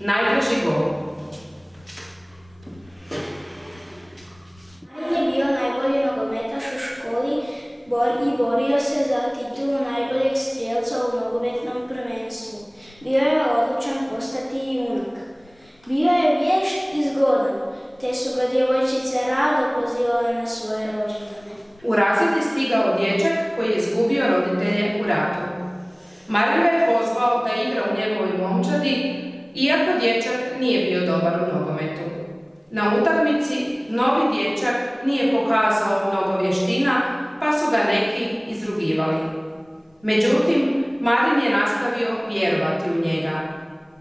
Najdraži gol. Marin je bio najbolji nogometaš u školi i borio se za titulu najboljeg strijelca u nogometnom prvenstvu. Bio je odlučan postati junak. Bio je vješt i zgodan, te su ga djevojčice rado pozivale na svoje rođendane. U razred je stigao dječak koji je izgubio roditelje u ratu. Marin ga je pozvao da igra u njegovoj momčadi, iako dječak nije bio dobar u nogometu. Na utakmici novi dječak nije pokazao mnogo vještina, pa su ga neki izrugivali. Međutim, Marin je nastavio vjerovati u njega.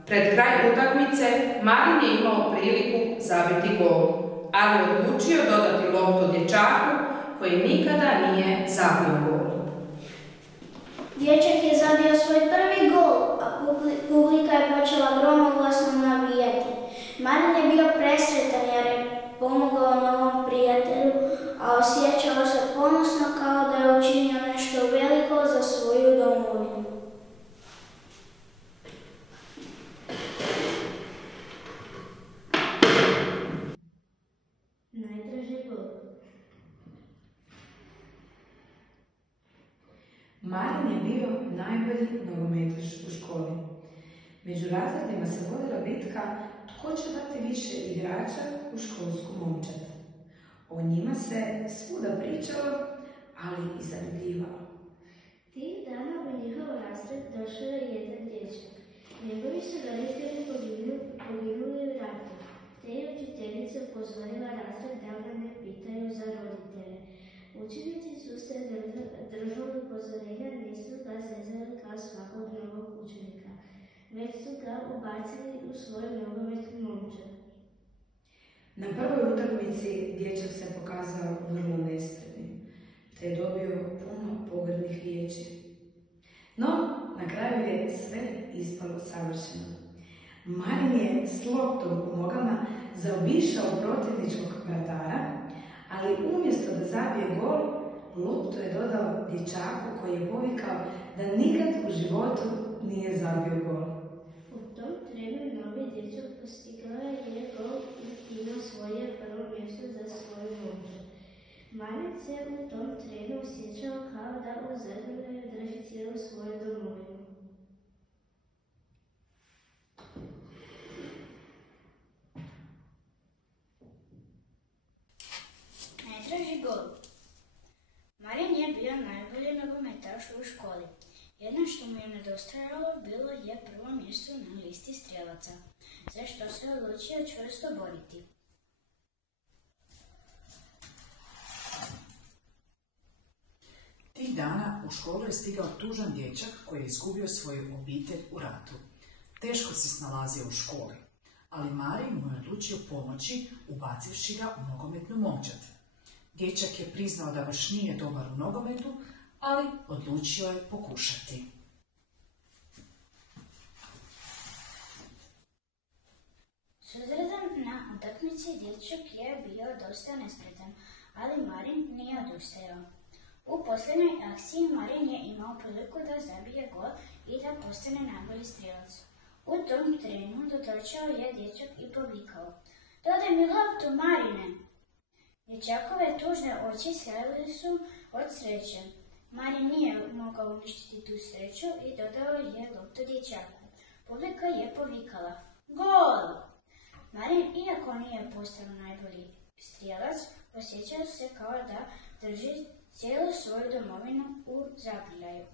Pred kraj utakmice Marin je imao priliku zabiti gol, ali je odlučio dodati loptu dječaku koji nikada nije zabio gol. Dječak je zabio svoj prvi gol, a publika je počela gromoglasno navijati. Marin je bio presretan jer je pomogao novom prijatelju, a osjećao se ponosno kao da je učinio nešto veliko za svoju domovinu. Najdraži gol. Marin je bio najbolji nogometaš u školi. Među razredima se vodila bitka tko će dati više igrača u školsku momčad. O njima se svuda pričalo, ali i zanimljivalo. Tih dana u njihov razred došao je jedan dječak. Njegovi su roditelji poginuli u ratu, te je učiteljica upozorila razred da ga ne pitaju za roditelje. Učenici su se držali upozorenja, nisu ga zezali kao svakog novog učenika, već su ga ubacili u svoju nogometnu momčad. Na prvoj utakmici dječak se pokazao vrlo nespretnim, te je dobio puno pogrdnih riječi. No, na kraju je sve ispalo savršeno. Marin je s loptom u nogama zaobišao protivničkog vratara, ali umjesto da zabije gol, loptu je dodao dječaku koji je povikao da nikad u životu nije zabio gol. U tom trenu novi dječak postigao je gol i imao svoje prvo mjesto za svoju momčad. Marin se u tom trenu osjećao kao da u zadnjoj drži cijelu svoju domovinu. Najdraži gol. Marin je bio najbolji nogometaš u školi. Jedno što mu je nedostajalo bilo je prvo mjesto na listi strijelaca, za što se odlučio čvrsto boriti. Tih dana u školu je stigao tužan dječak koji je izgubio svoju obitelj u ratu. Teško se snalazio u školi, ali Marin mu je odlučio pomoći ubacivši ga u nogometnu momčad. Dječak je priznao da baš nije dobar u nogometu, ali odlučio je pokušati. Sutradan na utakmici dječak je bio dosta nespretan, ali Marin nije odustajao. U posljednjoj akciji Marin je imao priliku da zabije gol i da postane najbolji strijelac. U tom trenu dotrčao je dječak i povikao: "Dodaj mi loptu, Marine!" Dječakove tužne oči sjajile su od sreće. Marin nije mogao uništiti tu sreću i dodao je loptu dječaku. Publika je povikala: "Gol!" Marin, iako nije postao najbolji strijelac, osjećao se kao da drži cijelu svoju domovinu u zagrljaju.